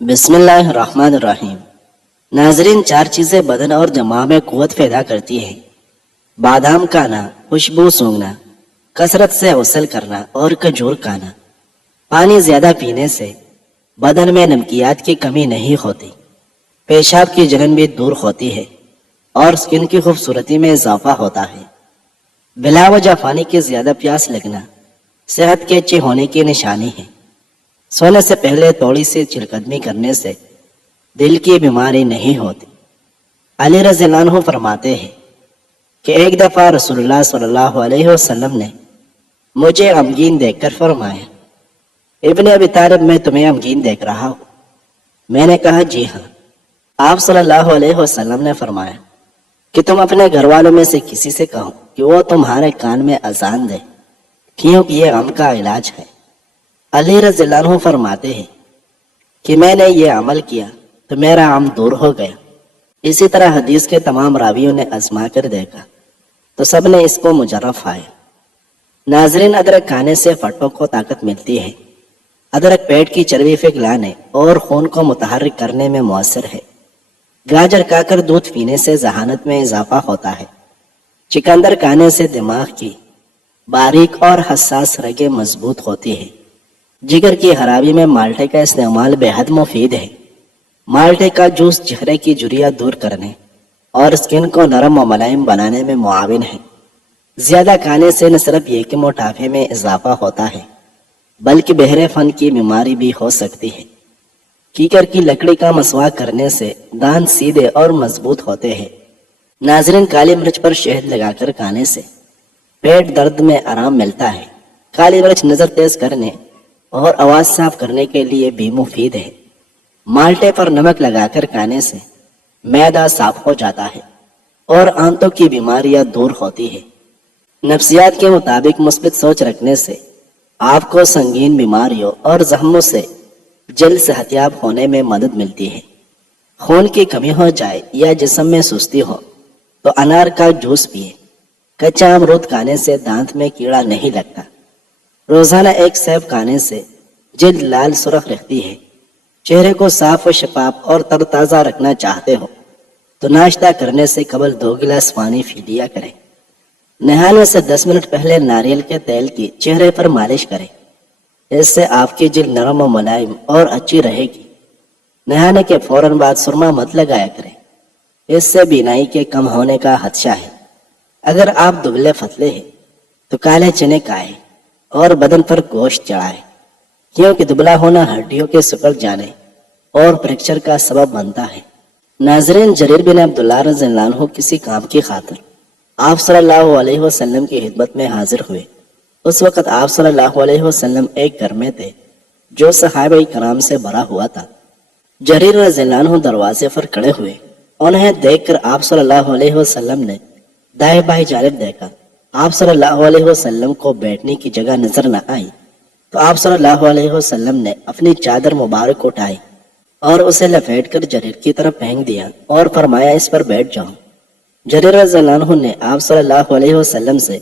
بسم اللہ الرحمن الرحیم۔ ناظرین، چار چیزیں بدن اور دماغ میں قوت پیدا کرتی ہیں: بادام کھانا، خوشبو سونگھنا، کثرت سے غسل کرنا اور کھجور کھانا۔ پانی زیادہ پینے سے بدن میں نمکیات کی کمی نہیں ہوتی، پیشاب کی جلن بھی دور ہوتی ہے اور سکن کی خوبصورتی میں اضافہ ہوتا ہے۔ بلا وجہ پانی کی زیادہ پیاس لگنا صحت کے اچھے ہونے کی نشانی ہے۔ سونے سے پہلے تھوڑی سی چہل قدمی کرنے سے دل کی بیماری نہیں ہوتی۔ علی رضی اللہ عنہ فرماتے ہیں کہ ایک دفعہ رسول اللہ صلی اللہ علیہ وسلم نے مجھے غمگین دیکھ کر فرمایا، ابن ابی طالب، میں تمہیں غمگین دیکھ رہا ہوں۔ میں نے کہا، جی ہاں۔ آپ صلی اللہ علیہ وسلم نے فرمایا کہ تم اپنے گھر والوں میں سے کسی سے کہو کہ وہ تمہارے کان میں اذان دے، کیونکہ یہ غم کا علاج ہے۔ علی رضی اللہ عنہ فرماتے ہیں کہ میں نے یہ عمل کیا تو میرا غم دور ہو گیا۔ اسی طرح حدیث کے تمام راویوں نے آزما کر دیکھا تو سب نے اس کو مجرب پایا۔ ناظرین، ادرک کھانے سے پھٹوں کو طاقت ملتی ہے۔ ادرک پیٹ کی چربی پگھلانے اور خون کو متحرک کرنے میں مؤثر ہے۔ گاجر کھا کر دودھ پینے سے ذہانت میں اضافہ ہوتا ہے۔ چقندر کھانے سے دماغ کی باریک اور حساس رگیں مضبوط ہوتی ہے۔ جگر کی خرابی میں مالٹے کا استعمال بے حد مفید ہے۔ مالٹے کا جوس چہرے کی جھریاں دور کرنے اور اسکن کو نرم و ملائم بنانے میں معاون ہے۔ زیادہ کھانے سے نہ صرف یہ کہ موٹاپے میں اضافہ ہوتا ہے بلکہ بہرے فن کی بیماری بھی ہو سکتی ہے۔ کیکر کی لکڑی کا مسواک کرنے سے دانت سیدھے اور مضبوط ہوتے ہیں۔ ناظرین، کالی مرچ پر شہد لگا کر کھانے سے پیٹ درد میں آرام ملتا ہے۔ کالی مرچ نظر تیز کرنے اور آواز صاف کرنے کے لیے بھی مفید ہے۔ مالٹے پر نمک لگا کر کھانے سے معدہ صاف ہو جاتا ہے اور آنتوں کی بیماریاں دور ہوتی ہے۔ نفسیات کے مطابق مثبت سوچ رکھنے سے آپ کو سنگین بیماریوں اور زخموں سے جلد صحتیاب ہونے میں مدد ملتی ہے۔ خون کی کمی ہو جائے یا جسم میں سستی ہو تو انار کا جوس پیے۔ کچا امرود کھانے سے دانت میں کیڑا نہیں لگتا۔ روزانہ ایک سیب کھانے سے جلد لال سرخ رہتی ہے۔ چہرے کو صاف و شفاف اور تر تازہ رکھنا چاہتے ہو تو ناشتہ کرنے سے قبل 2 گلاس پانی پی لیا کریں۔ نہانے سے 10 منٹ پہلے ناریل کے تیل کی چہرے پر مالش کریں۔ اس سے آپ کی جلد نرم و ملائم اور اچھی رہے گی۔ نہانے کے فوراً بعد سرما مت لگایا کریں، اس سے بینائی کے کم ہونے کا خدشہ ہے۔ اگر آپ دبلے پتلے ہیں تو کالے چنے کھائیں اور بدن پر گوشت چڑھائے، کیونکہ دبلا ہونا ہڈیوں کے سکڑ جانے اور فریکچر کا سبب بنتا ہے۔ ناظرین، جریر بن عبداللہ رضی اللہ عنہ کسی کام کی خاطر آپ صلی اللہ علیہ وسلم کی خدمت میں حاضر ہوئے۔ اس وقت آپ صلی اللہ علیہ وسلم ایک گھر میں تھے جو صحابہ کرام سے بھرا ہوا تھا۔ جریر رضی اللہ عنہ دروازے پر کھڑے ہوئے۔ انہیں دیکھ کر آپ صلی اللہ علیہ وسلم نے دائیں بائیں جانب دیکھا۔ آپ صلی اللہ علیہ وسلم کو بیٹھنے کی جگہ نظر نہ آئی تو آپ صلی اللہ علیہ وسلم نے اپنی چادر مبارک اٹھائی اور اسے لپیٹ کر جریر کی طرف پھینک دیا اور فرمایا، اس پر بیٹھ جاؤ۔ جریر رضی اللہ عنہ نے آپ صلی اللہ علیہ وسلم سے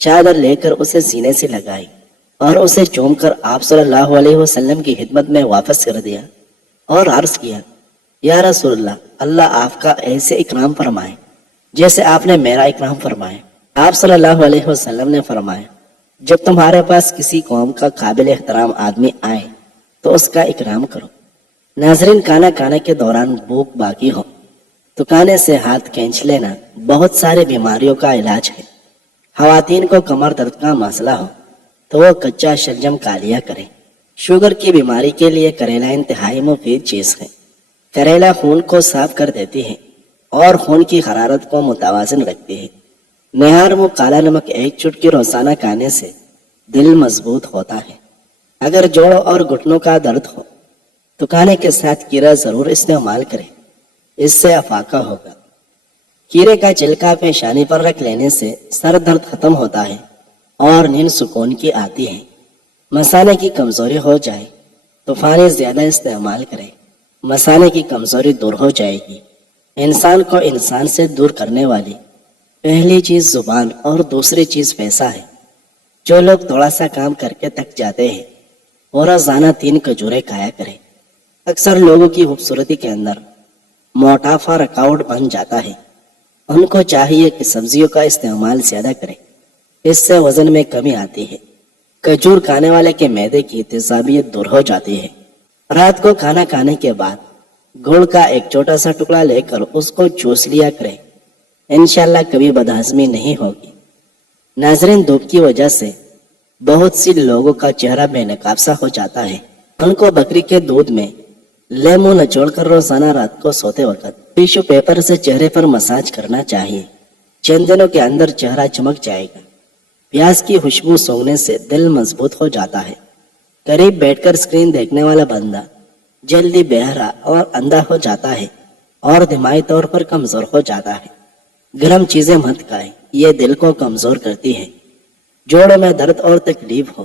چادر لے کر اسے سینے سے لگائی اور اسے چوم کر آپ صلی اللہ علیہ وسلم کی خدمت میں واپس کر دیا اور عرض کیا، یا رسول اللہ، اللہ آپ کا ایسے اکرام فرمائے جیسے آپ نے میرا اکرام فرمایا۔ آپ صلی اللہ علیہ وسلم نے فرمایا، جب تمہارے پاس کسی قوم کا قابل احترام آدمی آئے تو اس کا اکرام کرو۔ ناظرین، کھانا کھانے کے دوران بھوک باقی ہو تو کھانے سے ہاتھ کھینچ لینا بہت سارے بیماریوں کا علاج ہے۔ خواتین کو کمر درد کا مسئلہ ہو تو وہ کچا شلجم کھا لیا کریں۔ شوگر کی بیماری کے لیے کریلا انتہائی مفید چیز ہے۔ کریلا خون کو صاف کر دیتی ہے اور خون کی حرارت کو متوازن رکھتی ہے۔ نہار و کالا نمک ایک چٹکی روزانہ کھانے سے دل مضبوط ہوتا ہے۔ اگر جوڑوں اور گھٹنوں کا درد ہو تو کھانے کے ساتھ کیرا ضرور استعمال کریں، اس سے افاقہ ہوگا۔ کیرے کا چھلکا پیشانی پر رکھ لینے سے سر درد ختم ہوتا ہے اور نیند سکون کی آتی ہے۔ مثانے کی کمزوری ہو جائے تو پانی زیادہ استعمال کریں، مثانے کی کمزوری دور ہو جائے گی۔ انسان کو انسان سے دور کرنے والی پہلی چیز زبان اور دوسری چیز پیسہ ہے۔ جو لوگ تھوڑا سا کام کر کے تھک جاتے ہیں وہ روزانہ 3 کھجوریں کھایا کریں۔ اکثر لوگوں کی خوبصورتی کے اندر موٹافا رکاوٹ بن جاتا ہے۔ ان کو چاہیے کہ سبزیوں کا استعمال زیادہ کریں، اس سے وزن میں کمی آتی ہے۔ کھجور کھانے والے کے معدے کی تیزابیت دور ہو جاتی ہے۔ رات کو کھانا کھانے کے بعد گڑ کا ایک چھوٹا سا ٹکڑا لے کر اس کو چوس لیا کریں، انشاءاللہ کبھی بدہضمی نہیں ہوگی۔ ناظرین، دھوپ کی وجہ سے بہت سی لوگوں کا چہرہ بے نقاب سا ہو جاتا ہے۔ ان کو بکری کے دودھ میں لیمو نچوڑ کر روزانہ رات کو سوتے وقت ٹیشو پیپر سے چہرے پر مساج کرنا چاہیے۔ چند دنوں کے اندر چہرہ چمک جائے گا۔ پیاز کی خوشبو سونگنے سے دل مضبوط ہو جاتا ہے۔ قریب بیٹھ کر اسکرین دیکھنے والا بندہ جلدی بہرا اور اندھا ہو جاتا ہے اور دماغی طور پر کمزور ہو جاتا ہے۔ گرم چیزیں مت کھائیں، یہ دل کو کمزور کرتی ہے۔ جوڑوں میں درد اور تکلیف ہو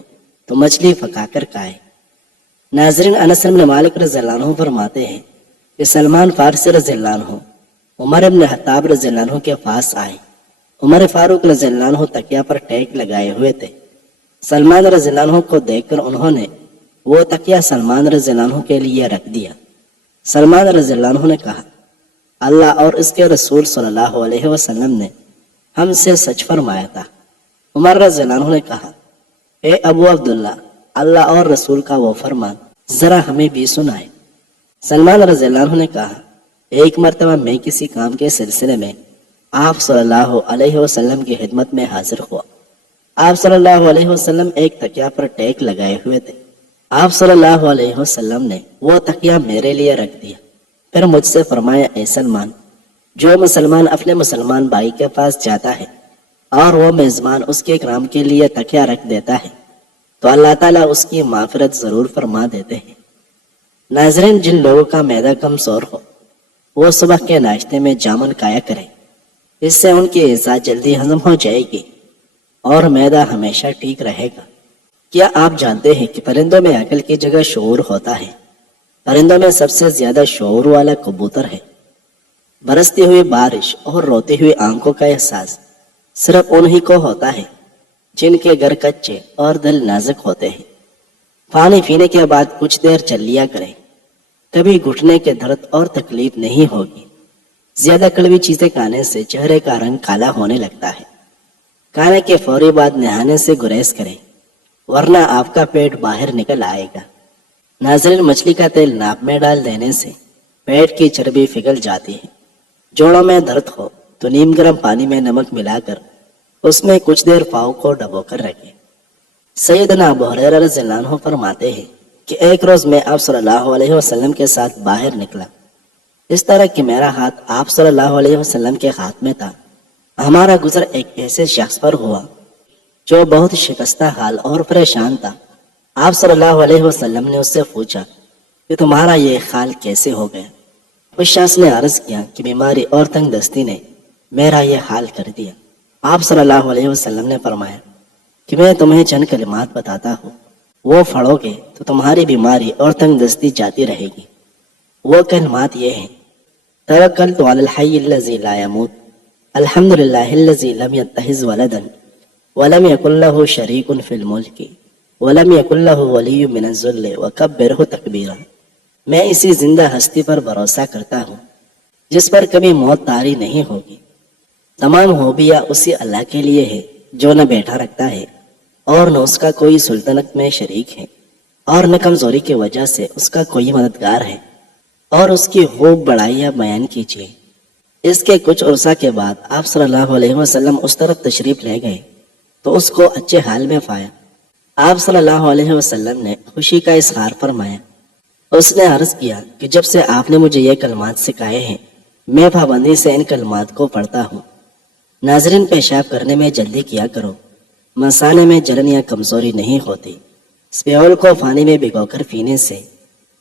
تو مچھلی پکا کر کھائیں۔ ناظرین، انس بن مالک رضی اللہ عنہ فرماتے ہیں کہ سلمان فارسی رضی اللہ عنہ عمر بن خطاب رضی اللہ عنہ کے پاس آئے۔ عمر فاروق رضی اللہ عنہ تکیا پر ٹیک لگائے ہوئے تھے۔ سلمان رضی اللہ عنہ کو دیکھ کر انہوں نے وہ تکیا سلمان رضی اللہ عنہ کے لیے رکھ دیا۔ سلمان رضی اللہ عنہ نے کہا، اللہ اور اس کے رسول صلی اللہ علیہ وسلم نے ہم سے سچ فرمایا تھا۔ عمر رضی اللہ عنہ نے کہا، اے ابو عبداللہ، اللہ اور رسول کا وہ فرمان ذرا ہمیں بھی سنائے۔ سلمان رضی اللہ عنہ نے کہا، ایک مرتبہ میں کسی کام کے سلسلے میں آپ صلی اللہ علیہ وسلم کی خدمت میں حاضر ہوا۔ آپ صلی اللہ علیہ وسلم ایک تکیا پر ٹیک لگائے ہوئے تھے۔ آپ صلی اللہ علیہ وسلم نے وہ تکیا میرے لیے رکھ دیا۔ پھر مجھ سے فرمایا، اے سلمان، جو مسلمان اپنے مسلمان بھائی کے پاس جاتا ہے اور وہ میزبان اس کے اکرام کے لیے تکیا رکھ دیتا ہے تو اللہ تعالیٰ اس کی مغفرت ضرور فرما دیتے ہیں۔ ناظرین، جن لوگوں کا معدہ کمزور ہو وہ صبح کے ناشتے میں جامن کھایا کریں، اس سے ان کی غذا جلدی ہضم ہو جائے گی اور معدہ ہمیشہ ٹھیک رہے گا۔ کیا آپ جانتے ہیں کہ پرندوں میں عقل کی جگہ شعور ہوتا ہے؟ پرندوں میں سب سے زیادہ شعور والا کبوتر ہے۔ برستی ہوئی بارش اور روتی ہوئی آنکھوں کا احساس صرف انہی کو ہوتا ہے جن کے گھر کچے اور دل نازک ہوتے ہیں۔ پانی پینے کے بعد کچھ دیر چل لیا کریں، کبھی گھٹنے کے درد اور تکلیف نہیں ہوگی۔ زیادہ کڑوی چیزیں کھانے سے چہرے کا رنگ کالا ہونے لگتا ہے۔ کھانے کے فوری بعد نہانے سے گریز کریں، ورنہ آپ کا پیٹ باہر نکل آئے گا۔ ناظرین، مچھلی کا تیل ناک میں ڈال دینے سے پیٹ کی چربی پگھل جاتی ہے۔ جوڑوں میں درد ہو تو نیم گرم پانی میں نمک ملا کر اس میں کچھ دیر پاؤں کو ڈبو کر رکھیں۔ سیدنا ابو ہریرہ رضی اللہ عنہ فرماتے ہیں کہ ایک روز میں آپ صلی اللہ علیہ وسلم کے ساتھ باہر نکلا، اس طرح کہ میرا ہاتھ آپ صلی اللہ علیہ وسلم کے ہاتھ میں تھا۔ ہمارا گزر ایک ایسے شخص پر ہوا جو بہت شکستہ حال اور پریشان تھا۔ آپ صلی اللہ علیہ وسلم نے اس سے پوچھا کہ تمہارا یہ حال کیسے ہو گیا؟ اس شخص نے عرض کیا کہ بیماری اور تنگ دستی نے میرا یہ حال کر دیا۔ آپ صلی اللہ علیہ وسلم نے فرمایا کہ میں تمہیں چند کلمات بتاتا ہوں، وہ پڑھو گے تو تمہاری بیماری اور تنگ دستی جاتی رہے گی۔ وہ کلمات یہ ہیں: توکلت علی الحی الذی لا یموت، الحمدللہ الذی لم یتخذ ولدا ولم یکن لہ شریک فی الملک ولم یکن لہ ولی من الذل وکبرہ تکبیرا۔ میں اسی زندہ ہستی پر بھروسہ کرتا ہوں جس پر کبھی موت طاری نہیں ہوگی۔ تمام خوبیاں اسی اللہ کے لیے ہے جو نہ بیٹھا رکھتا ہے اور نہ اس کا کوئی سلطنت میں شریک ہے، اور نہ کمزوری کی وجہ سے اس کا کوئی مددگار ہے، اور اس کی خوب بڑائیاں بیان کیجیے۔ اس کے کچھ عرصہ کے بعد آپ صلی اللہ علیہ وسلم اس طرف تشریف لے گئے تو اس کو اچھے حال میں پایا۔ آپ صلی اللہ علیہ وسلم نے خوشی کا اظہار فرمایا۔ اس نے عرض کیا کہ جب سے آپ نے مجھے یہ کلمات سکھائے ہیں میں پابندی سے ان کلمات کو پڑھتا ہوں۔ ناظرین، پیشاب کرنے میں جلدی کیا کرو، مثانے میں جلن یا کمزوری نہیں ہوتی۔ سپیول کو پانی میں بھگو کر پینے سے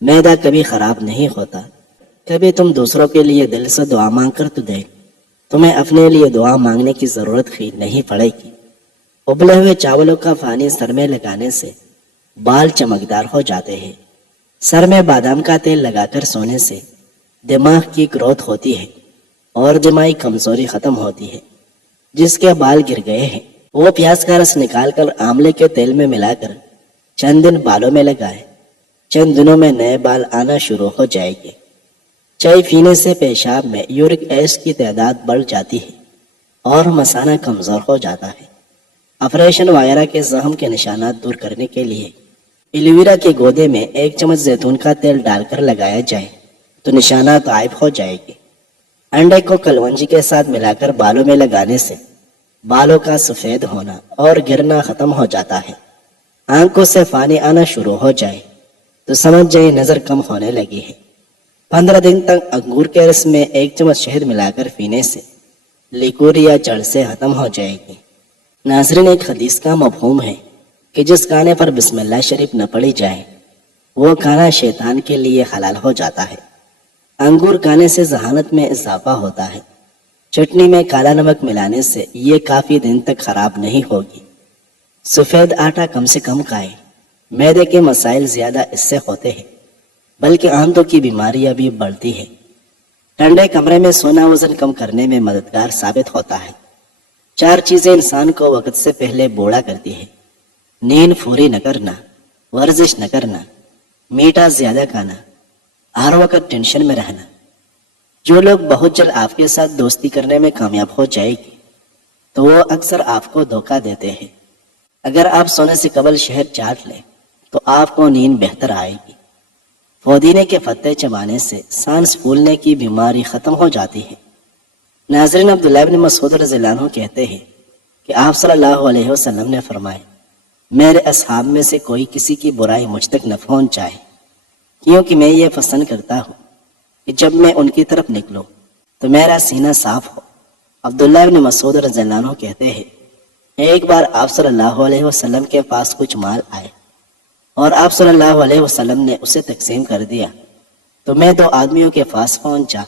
معدہ کبھی خراب نہیں ہوتا۔ کبھی تم دوسروں کے لیے دل سے دعا مانگ کر تو دیکھ، تمہیں اپنے لیے دعا مانگنے کی ضرورت ہی نہیں پڑے گی۔ ابلے ہوئے چاولوں کا پانی سر میں لگانے سے بال چمکدار ہو جاتے ہیں۔ سر میں بادام کا تیل لگا کر سونے سے دماغ کی گروتھ ہوتی ہے اور دماغی کمزوری ختم ہوتی ہے۔ جس کے بال گر گئے ہیں وہ پیاز کا رس نکال کر آملے کے تیل میں ملا کر چند دن بالوں میں لگائے، چند دنوں میں نئے بال آنا شروع ہو جائے گے۔ چائے پینے سے پیشاب میں یورک ایسڈ کی تعداد بڑھ جاتی ہے اور مثانہ کمزور ہو جاتا ہے۔ آپریشن وغیرہ کے زخم کے نشانات دور کرنے کے لیے ایلوویرا کے گودے میں 1 چمچ زیتون کا تیل ڈال کر لگایا جائے تو نشانات غائب ہو جائے گے۔ انڈے کو کلونجی کے ساتھ ملا کر بالوں میں لگانے سے بالوں کا سفید ہونا اور گرنا ختم ہو جاتا ہے۔ آنکھوں سے پانی آنا شروع ہو جائے تو سمجھ جائے نظر کم ہونے لگی ہے۔ 15 دن تک انگور کے رس میں 1 چمچ شہد ملا کر پینے سے لیکور یا جڑ سے ختم ہو جائے گی۔ ناظرین، ایک حدیث کا مفہوم ہے کہ جس کھانے پر بسم اللہ شریف نہ پڑی جائے وہ کھانا شیطان کے لیے حلال ہو جاتا ہے۔ انگور کھانے سے ذہانت میں اضافہ ہوتا ہے۔ چٹنی میں کالا نمک ملانے سے یہ کافی دن تک خراب نہیں ہوگی۔ سفید آٹا کم سے کم کھائیں۔ معدے کے مسائل زیادہ اس سے ہوتے ہیں، بلکہ آنتوں کی بیماریاں بھی بڑھتی ہے۔ ٹھنڈے کمرے میں سونا وزن کم کرنے میں مددگار ثابت ہوتا ہے۔ 4 چیزیں انسان کو وقت سے پہلے بوڑھا کرتی ہے: نیند پوری نہ کرنا، ورزش نہ کرنا، میٹھا زیادہ کھانا، ہر وقت ٹینشن میں رہنا۔ جو لوگ بہت جلد آپ کے ساتھ دوستی کرنے میں کامیاب ہو جائے گی تو وہ اکثر آپ کو دھوکہ دیتے ہیں۔ اگر آپ سونے سے قبل شہد چاٹ لیں تو آپ کو نیند بہتر آئے گی۔ پودینے کے پتے چبانے سے سانس پھولنے کی بیماری ختم ہو جاتی ہے۔ ناظرین، عبداللہ بن مسعود رضی اللہ عنہ کہتے ہیں کہ آپ صلی اللہ علیہ وسلم نے فرمایا، میرے اصحاب میں سے کوئی کسی کی برائی مجھ تک نہ پہنچائے، کیونکہ میں یہ پسند کرتا ہوں کہ جب میں ان کی طرف نکلوں تو میرا سینہ صاف ہو۔ عبداللہ بن مسعود رضی اللہ عنہ کہتے ہیں، ایک بار آپ صلی اللہ علیہ وسلم کے پاس کچھ مال آئے اور آپ صلی اللہ علیہ وسلم نے اسے تقسیم کر دیا تو میں 2 آدمیوں کے پاس پہنچا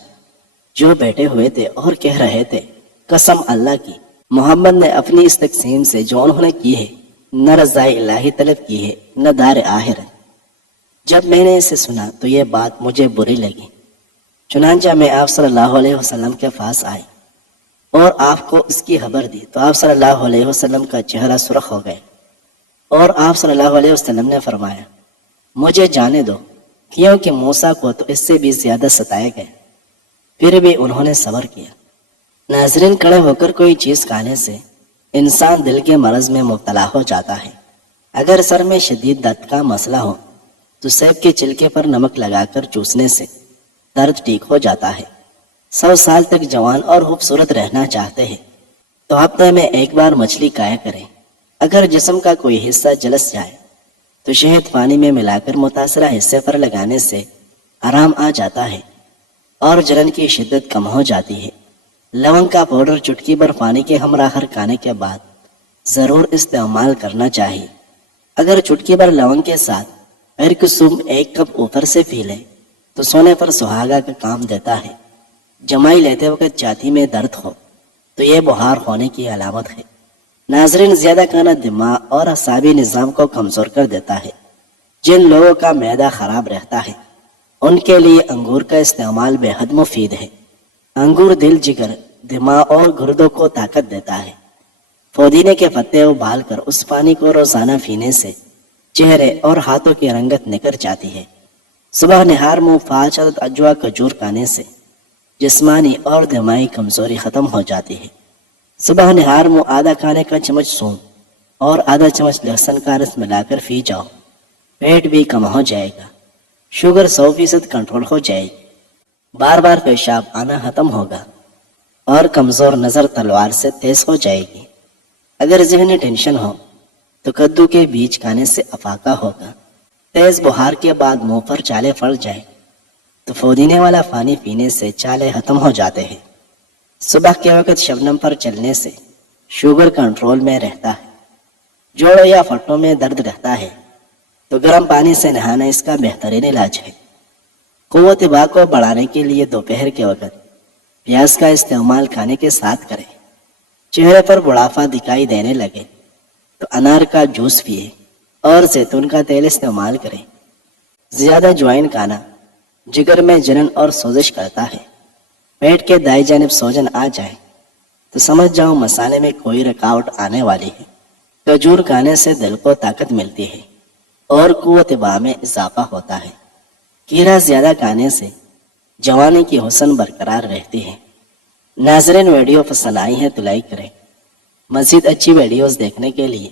جو بیٹھے ہوئے تھے اور کہہ رہے تھے، قسم اللہ کی، محمد نے اپنی اس تقسیم سے جو انہوں نے کی ہے نہ رضائے الہی طلب کی ہے نہ دار آخرت۔ جب میں نے اسے سنا تو یہ بات مجھے بری لگی، چنانچہ میں آپ صلی اللہ علیہ وسلم کے پاس آئے اور آپ کو اس کی خبر دی تو آپ صلی اللہ علیہ وسلم کا چہرہ سرخ ہو گیا اور آپ صلی اللہ علیہ وسلم نے فرمایا، مجھے جانے دو، کیونکہ موسیٰ کو تو اس سے بھی زیادہ ستایا گیا، پھر بھی انہوں نے صبر کیا۔ ناظرین، کھڑے ہو کر کوئی چیز کھانے سے انسان دل کے مرض میں مبتلا ہو جاتا ہے۔ اگر سر میں شدید درد کا مسئلہ ہو تو سیب کے چھلکے پر نمک لگا کر چوسنے سے درد ٹھیک ہو جاتا ہے۔ 100 سال تک جوان اور خوبصورت رہنا چاہتے ہیں تو ہفتے میں 1 بار مچھلی کھایا کریں۔ اگر جسم کا کوئی حصہ جلس جائے تو شہد پانی میں ملا کر متاثرہ حصے پر لگانے سے آرام آ جاتا ہے اور جلن کی شدت کم ہو جاتی ہے۔ لونگ کا پاؤڈر چٹکی بھر پانی کے ہمراہ کھانے کے بعد ضرور استعمال کرنا چاہیے۔ اگر چٹکی بھر لونگ کے ساتھ پیر کسم 1 کپ اوپر سے پی لے تو سونے پر سہاگا کا کام دیتا ہے۔ جمائی لیتے وقت چھاتی میں درد ہو تو یہ بخار ہونے کی علامت ہے۔ ناظرین، زیادہ کھانا دماغ اور اعصابی نظام کو کمزور کر دیتا ہے۔ جن لوگوں کا معدہ خراب رہتا ہے ان کے لیے انگور کا استعمال بے حد مفید ہے۔ انگور دل، جگر، دماغ اور گردوں کو طاقت دیتا ہے۔ پودینے کے پتے ابال کر اس پانی کو روزانہ پینے سے چہرے اور ہاتھوں کی رنگت نکھر جاتی ہے۔ صبح نہار میں 5 عدد اجوا کھجور کھانے سے جسمانی اور دماغی کمزوری ختم ہو جاتی ہے۔ صبح نہار میں آدھا کھانے کا چمچ سونف اور آدھا چمچ لہسن کا رس ملا کر پی جاؤ، پیٹ بھی کم ہو جائے گا، شوگر 100% کنٹرول ہو جائے گی، بار بار پیشاب آنا ختم ہوگا اور کمزور نظر تلوار سے تیز ہو جائے گی۔ اگر ذہنی ٹینشن ہو تو کدو کے بیج کھانے سے افاقہ ہوگا۔ تیز بخار کے بعد منہ پر چالے پڑ جائے تو پودینے والا پانی پینے سے چالے ختم ہو جاتے ہیں۔ صبح کے وقت شبنم پر چلنے سے شوگر کنٹرول میں رہتا ہے۔ جوڑوں یا پھٹوں میں درد رہتا ہے تو گرم پانی سے نہانا اس کا بہترین علاج ہے۔ قوت باہ کو بڑھانے کے لیے دوپہر کے وقت پیاز کا استعمال کھانے کے ساتھ کریں۔ چہرے پر بڑھاپا دکھائی دینے لگے تو انار کا جوس پیے اور زیتون کا تیل استعمال کریں۔ زیادہ جوائن کھانا جگر میں جلن اور سوزش کرتا ہے۔ پیٹ کے دائیں جانب سوجن آ جائے تو سمجھ جاؤ مثانے میں کوئی رکاوٹ آنے والی ہے۔ کھجور کھانے سے دل کو طاقت ملتی ہے اور قوت باہ میں اضافہ ہوتا ہے۔ کیڑا زیادہ کھانے سے جوانی کی حسن برقرار رہتی ہے۔ ناظرین، ویڈیو پسند آئی ہے تو لائک کریں۔ مزید اچھی ویڈیوز دیکھنے کے لیے